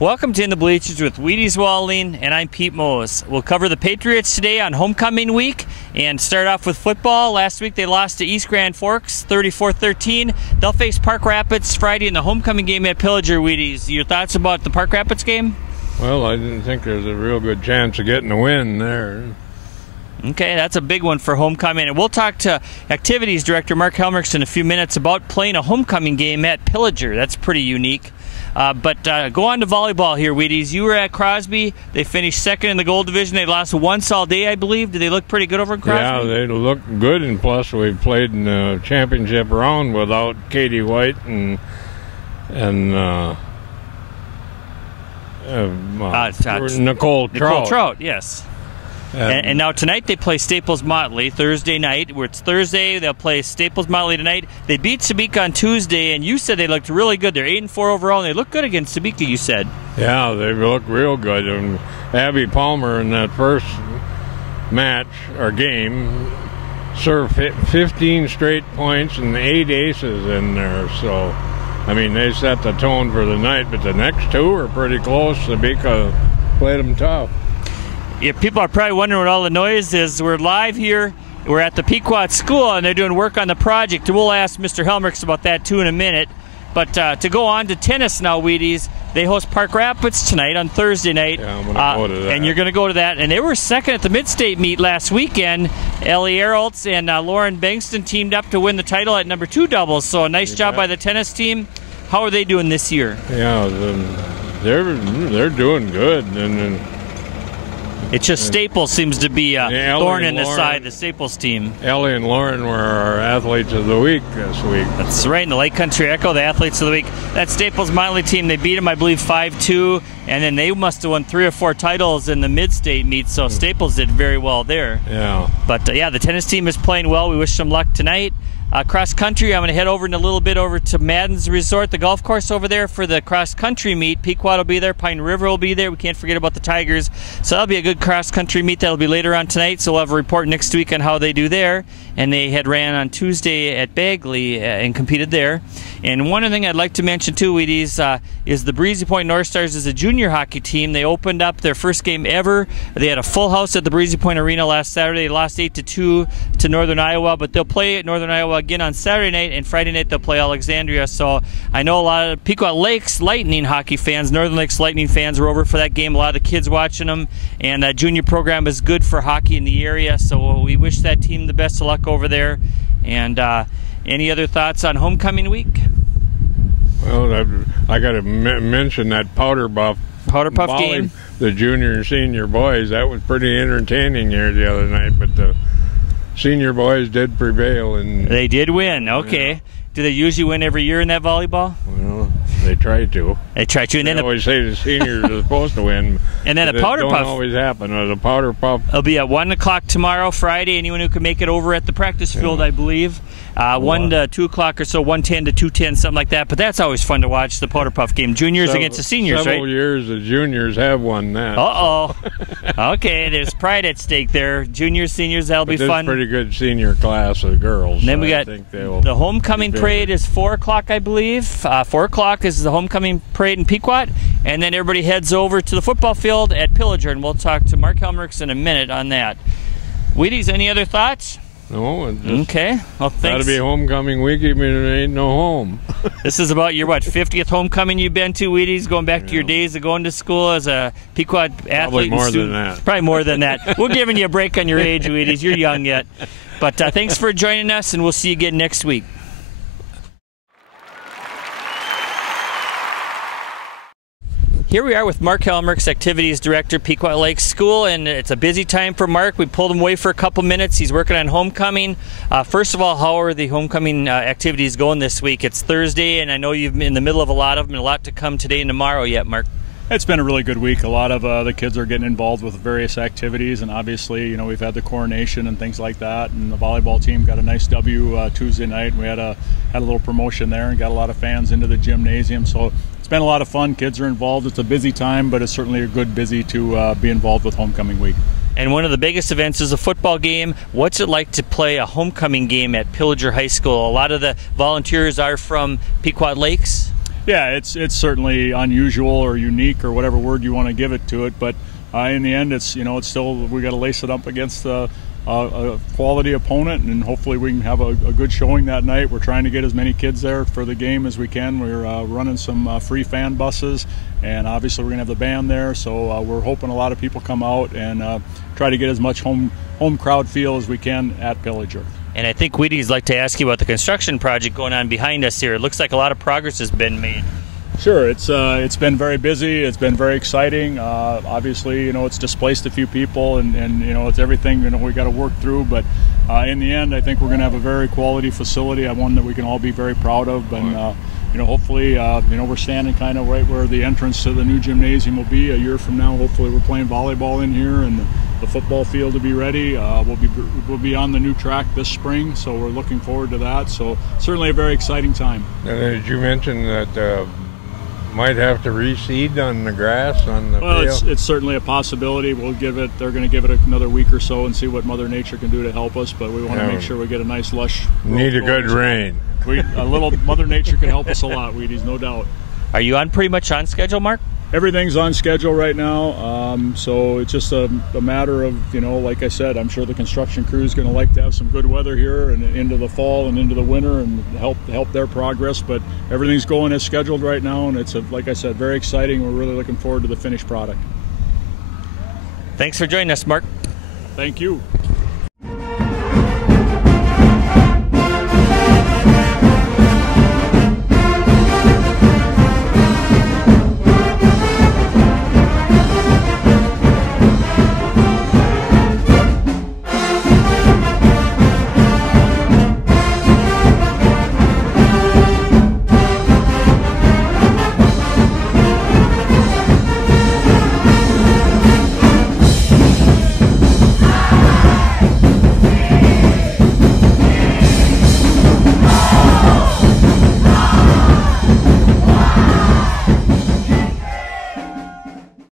Welcome to In the Bleachers with Wheaties, Wallin, and I'm Pete Mohs. We'll cover the Patriots today on homecoming week and start off with football. Last week they lost to East Grand Forks 34-13. They'll face Park Rapids Friday in the homecoming game at Pillager. Wheaties, your thoughts about the Park Rapids game? Well, I didn't think there's a real good chance of getting a win there. Okay, that's a big one for homecoming. And we'll talk to Activities Director Mark Helmrichs in a few minutes about playing a homecoming game at Pillager. That's pretty unique. But go on to volleyball here, Wheaties. You were at Crosby. They finished second in the gold division. They lost once all day, I believe. Did they look pretty good over in Crosby? Yeah, they look good, and plus we played in the championship round without Katie White and Nicole Trout. Nicole Trout, yes. And now tonight they play Staples Motley Thursday night. Where it's Thursday, they'll play Staples Motley tonight. They beat Sabika on Tuesday, and you said they looked really good. They're 8-4 overall, and they look good against Sabika, you said. Yeah, they look real good. And Abby Palmer in that first match or game served 15 straight points and 8 aces in there. So, I mean, they set the tone for the night, but the next two are pretty close. Sabika played them tough. Yeah, people are probably wondering what all the noise is. We're live here. We're at the Pequot School, and they're doing work on the project. We'll ask Mr. Helmrichs about that, too, in a minute. But to go on to tennis now, Wheaties, they host Park Rapids tonight on Thursday night. Yeah, I'm going to go to that. And you're going to go to that. And they were second at the Mid-State meet last weekend. Ellie, Erholtz, and Lauren Bengtson teamed up to win the title at number 2 doubles. So a nice job by the tennis team. How are they doing this year? Yeah, they're doing good. And it's just Staples seems to be a thorn in the side, the Staples team. Ellie and Lauren were our athletes of the week this week. That's right, in the Lake Country Echo, the athletes of the week. That Staples Motley team, they beat them, I believe, 5-2, and then they must have won 3 or 4 titles in the Mid-State meet, so Staples did very well there. Yeah. But, yeah, the tennis team is playing well. We wish them luck tonight. Cross country, I'm going to head over in a little bit over to Madden's Resort, the golf course over there for the cross country meet. Pequot will be there, Pine River will be there. We can't forget about the Tigers. So that'll be a good cross country meet. That'll be later on tonight. So we'll have a report next week on how they do there. And they had ran on Tuesday at Bagley and competed there. And one other thing I'd like to mention too, Wheaties, is the Breezy Point North Stars is a junior hockey team. They opened up their first game ever. They had a full house at the Breezy Point Arena last Saturday. They lost 8-2 to Northern Iowa, but they'll play at Northern Iowa again on Saturday night, and Friday night they'll play Alexandria. So I know a lot of Pequot Lakes Lightning hockey fans, Northern Lakes Lightning fans were over for that game. A lot of the kids watching them, and that junior program is good for hockey in the area. So we wish that team the best of luck over there. And any other thoughts on homecoming week? Well, I got to mention that Powder Puff game. The junior and senior boys, that was pretty entertaining here the other night, but the senior boys did prevail. And they did win, okay. Yeah. Do they usually win every year in that volleyball? Well, they try to. They try to. And they then always say the seniors are supposed to win. And then a Powder Puff. Don't always happen. The Powder Puff. It'll be at 1 o'clock tomorrow, Friday. Anyone who can make it over at the practice field, I believe. 1 to 2 o'clock or so, 1:10 to 2:10, something like that. But that's always fun to watch, the Powder Puff game. Juniors against the seniors, several years the juniors have won that. Uh-oh. Okay, there's pride at stake there. Juniors, seniors, that'll be fun. Pretty good senior class of girls. And then we got the homecoming parade is 4 o'clock, I believe. 4 o'clock is the homecoming parade in Pequot. And then everybody heads over to the football field at Pillager, and we'll talk to Mark Helmrichs in a minute on that. Wheaties, any other thoughts? No. Okay. Well, thanks. Gotta be homecoming week, even if there ain't no home. This is about your, 50th homecoming you've been to, Wheaties, going back to your days of going to school as a Pequot athlete. Probably more than that. Probably more than that. We're giving you a break on your age, Wheaties. You're young yet. But thanks for joining us, and we'll see you again next week. Here we are with Mark Helmrichs, Activities Director, Pequot Lakes School, and it's a busy time for Mark. We pulled him away for a couple minutes. He's working on homecoming. First of all, how are the homecoming activities going this week? It's Thursday, and I know you've been in the middle of a lot of them, and a lot to come today and tomorrow yet, Mark. It's been a really good week. A lot of the kids are getting involved with various activities, and obviously, we've had the coronation and things like that, and the volleyball team got a nice W Tuesday night. We had a little promotion there and got a lot of fans into the gymnasium, so it's been a lot of fun. Kids are involved. It's a busy time, but it's certainly a good busy to be involved with homecoming week. And one of the biggest events is a football game. What's it like to play a homecoming game at Pillager High School? A lot of the volunteers are from Pequot Lakes. Yeah, it's certainly unusual or unique or whatever word you want to give it to it, but in the end, it's still, we got to lace it up against a quality opponent, and hopefully we can have a good showing that night. We're trying to get as many kids there for the game as we can. We're running some free fan buses, and obviously we're going to have the band there, so we're hoping a lot of people come out and try to get as much home crowd feel as we can at Pillager. And I think Wheaties like to ask you about the construction project going on behind us here. It looks like a lot of progress has been made. Sure, it's been very busy. It's been very exciting. Obviously, it's displaced a few people, and it's everything we got to work through. But in the end, I think we're going to have a very quality facility, one that we can all be very proud of. And hopefully, we're standing kind of right where the entrance to the new gymnasium will be a year from now. Hopefully, we're playing volleyball in here, and the football field to be ready. We'll be on the new track this spring, so we're looking forward to that. So certainly a very exciting time. And did you mention that might have to reseed on the grass on the field? Well, it's certainly a possibility. They're going to give it another week or so and see what Mother Nature can do to help us, but we want to make sure we get a nice lush. Need a good rain. A little Mother Nature can help us a lot, Wheaties, no doubt. Are you pretty much on schedule, Mark? Everything's on schedule right now, so it's just a matter of, like I said, I'm sure the construction crew is going to like to have some good weather here and into the fall and into the winter and help their progress, but everything's going as scheduled right now, and it's, like I said, very exciting. We're really looking forward to the finished product. Thanks for joining us, Mark. Thank you.